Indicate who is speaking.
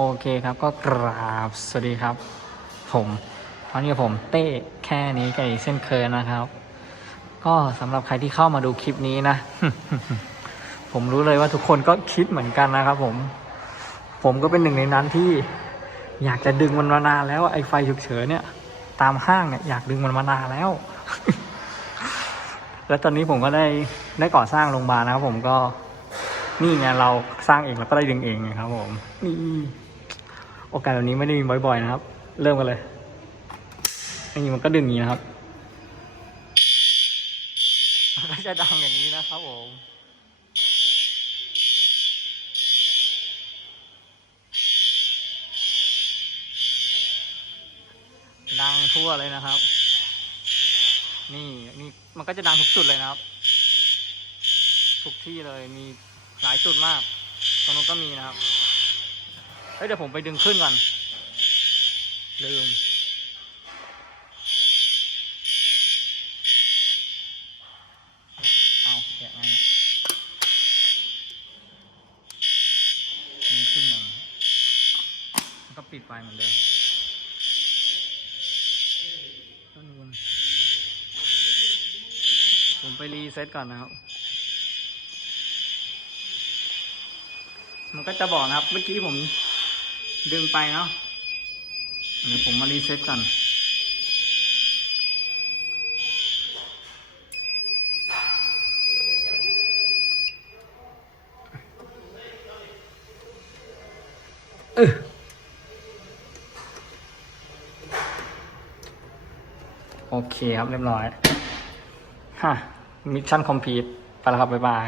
Speaker 1: โอเคครับก็กราบสวัสดีครับ ผมวันนี้ผมเต้แค่นี้กันอีกเช่นเคยนะครับ ก็สำหรับใครที่เข้ามาดูคลิปนี้นะ ผมรู้เลยว่าทุกคนก็คิดเหมือนกันนะครับ ผม ผมก็เป็นหนึ่งในนั้นที่อยากจะดึงมันมานานแล้วไอ้ไฟฉุกเฉินเนี่ย ตามห้างเนี่ยอยากดึงมันมานานแล้ว แล้วตอนนี้ผมก็ได้ได้ก่อสร้างโรงพยาบาลนะครับ ผมก็นี่ไงเราสร้างเองแล้วก็ได้ดึงเองไงครับผมนี่ โอกาสแบบนี้ไม่ได้มีบ่อยๆนะครับ เริ่มกันเลยนี่มันก็ดึงอย่างนี้นะครับมันก็จะดังอย่างนี้นะครับผมดังทั่วเลยนะครับ นี่นี่มันก็จะดังทุกจุดเลยนะครับ ทุกที่เลยมีหลายจุดมากตรงนู้นก็มีนะครับ เฮ้ยเดี๋ยวผมไปดึงขึ้นก่อน ลืม เอาแกะไงเนี่ยดึงขึ้นหน่อยแล้วก็ปิดไฟเหมือนเดิมต้นวนผมไปรีเซ็ตก่อนนะครับมันก็จะบอกนะครับ เมื่อกี้ผม ดึงไปเนาะเดี๋ยวผมมารีเซ็ตก่อนเออโอเคครับเรียบร้อย ฮะ มิชชั่นคอมพลีทไปแล้วครับ บ๊ายบาย